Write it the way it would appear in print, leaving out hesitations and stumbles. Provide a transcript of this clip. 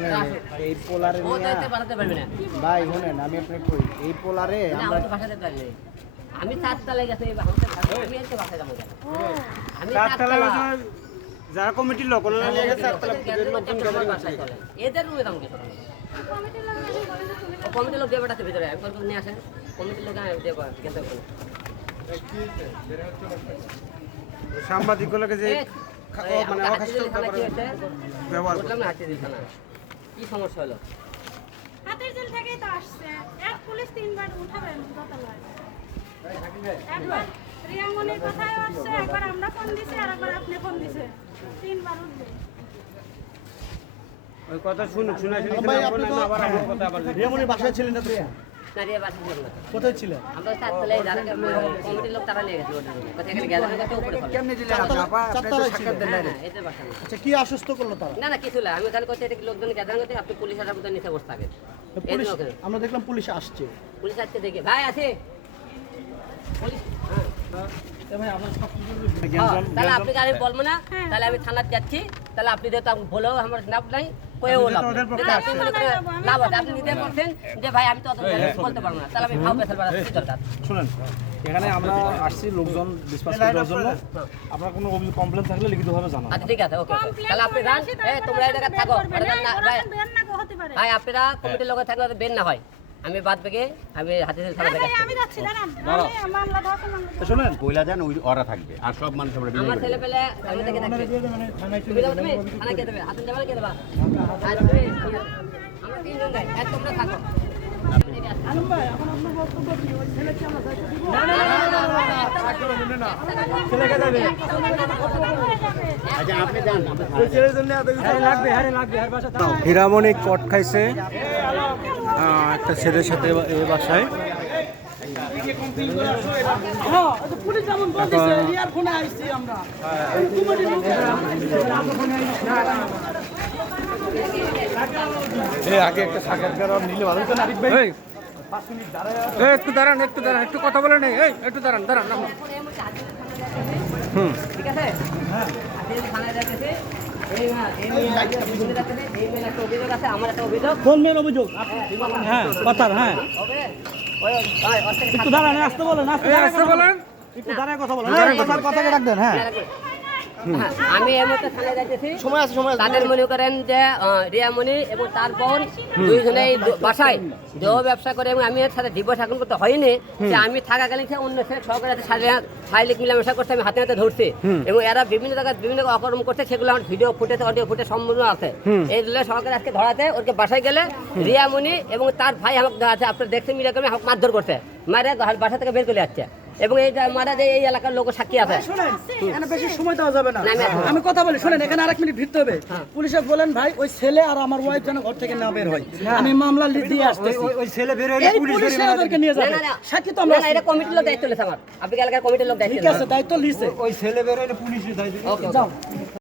শুনেন এই পোলারে ভাই শুনেন আমি আপনাকে কই এই পোলারে আমরা আমি চারতলায় গেছি আমি এসে বাসায় যাবো আমি চারতলায় যারা কমিটির লোক ওনারা নিয়ে গেছে বাসায় চলে এদের রুমে দাম কেন কমিটির লোক দিয়ে বেটাতে ভিতরে একবার নিয়ে আসেন কমিটির লোক কেনতে পারেন সাংবাদিকগুলোকে যে মানে ব্যবহার করলাম না হাতে দিল না কি সমস্যা হলো হাতের জেল থেকেই তো আসছে এক পুলিশ তিনবার উঠাবেন দোতলায় একবার রিয়ামনির কথায় আসছে একবার আমরা ফোন দিছি আর একবার আপনি ফোন দিছে তিনবার উঠবে ওই কথা শুনুক শুনে আবার আমার কথা আবার রিয়ামনির বাসায় ছিলেন না তো নারিয়া বাসা ছিল না কোথায় ছিলেন আমরা চারতলায় যারা কমিটির লোক তারা নিয়ে গেছে ওদের রুমে কথা এখানে গ্যাদারিং করতে উপরে ফেলে কেমনে দিলে চারতলায় ছিলেন এদের বাসা না আচ্ছা কি আশ্বস্ত করলো তারা না কিছু না আমি ওখানে করতে এটা লোকজন গ্যাদারিং করতে আপনি পুলিশ আসার মতো নিচে বসে থাকেন পুলিশ আমরা দেখলাম পুলিশ আসছে পুলিশ আসছে দেখে ভাই আছে পুলিশ তাহলে আপনি গাড়ি বলবো না তাহলে আমি থানাতে যাচ্ছি তাহলে আপনি যেহেতু বলেও আমার নাম নাই কয়েও লাভ আপনি মনে করেন লাভ আছে আপনি নিজে বলছেন যে ভাই আমি তো অত বলতে পারবো না তাহলে আমি ভাব পেছাল বাড়াচ্ছি দরকার শুনেন এখানে আমরা আসছি লোকজন ডিসপাস করার জন্য আপনার কোনো অভিযোগ কমপ্লেন থাকলে লিখিতভাবে জানান আচ্ছা ঠিক আছে ওকে তাহলে আপনি যান তোমরা এই জায়গায় থাকো ভাই আপনারা কমিটির লোক থাকলে বের না হয় আমি বাদ থেকে আমি হাতে থানা থেকে আমি যাচ্ছি দাঁড়ান আমি মামলা ধরতে মামলা শুনেন বইলা যান ওই ওরা থাকবে আর সব মানুষ আমরা আমার ছেলে পেলে আমি থেকে থাকবে তুমি যাও তুমি থানা কে দেবে হাতে যাবে কে দেবা আর তুমি আমরা তিনজন যাই এক তোমরা থাকো আলম ভাই এখন আপনার বক্তব্য কি ওই ছেলে কি আমরা যাইতে দিব ছেলেকে যাবে আচ্ছা আপনি যান ওই ছেলের জন্য এত কিছু লাগবে আর বাসা হীরামণি কট খাইছে একটা ছেলের সাথে এই বাসায় হ্যাঁ পুলিশ যেমন বলতেছে রিয়ার ফোনে আইছি আমরা আগে একটা সাক্ষাৎকার নিলে ভালো হতো না আরিফ ভাই একটু দাঁড়ান একটু কথা বলে নেই একটু দাঁড়ান ঠিক আছে হ্যাঁ আপনি থানায় যাচ্ছেন এই মেয়ে একটা অভিযোগ আছে আমার একটা অভিযোগ কোন মেয়ের অভিযোগ হ্যাঁ কথার হ্যাঁ হবে ওই একটু দাঁড়ান আসতে বলেন আসতে বলেন একটু দাঁড়ায় কথা বলেন কথাকে ডাক দেন হ্যাঁ আমি এই মুহূর্তে থানায় যাইতেছি সময় আছে তাদের মনে করেন যে রিয়ামণি এবং তার বোন দুইজনে বাসায় দেহ ব্যবসা করে এবং আমি এর সাথে দিবস এখন করতে হয়নি যে আমি থাকাকালীন সে অন্য সে সহকারে শারীরিক মিলামেশা করতে আমি হাতে ধরছি এবং এরা বিভিন্ন জায়গায় বিভিন্ন অকর্ম করছে সেগুলো আমার ভিডিও ফুটেজ অডিও ফুটেজ সম্পূর্ণ আছে এইগুলো সহকারে আজকে ধরাতে ওকে বাসায় গেলে রিয়ামণি এবং তার ভাই আমাকে আছে আপনার দেখতে মিলে আমাকে মারধর করছে মারে বাসা থেকে বের করে যাচ্ছে এবং এই মারা যে এই এলাকার লোক সাক্ষী আছে এখানে বেশি সময় দেওয়া যাবে না আমি কথা বলি শুনেন এখানে আরেক মিনিট ভিড়তে হবে পুলিশে বলেন ভাই ওই ছেলে আর আমার ওয়াইফ যেন ঘর থেকে না বের হয় আমি মামলা দিয়ে আসতেছি ওই ছেলে বের হইলে পুলিশ ওদেরকে নিয়ে যাবে সাক্ষী তো আমরা এটা কমিটির লোক দায়িত্ব লেছে আমার আপনি এলাকার কমিটির লোক দায়িত্ব ঠিক আছে দায়িত্ব লিছে ওই ছেলে বের হইলে পুলিশের দায়িত্ব যাও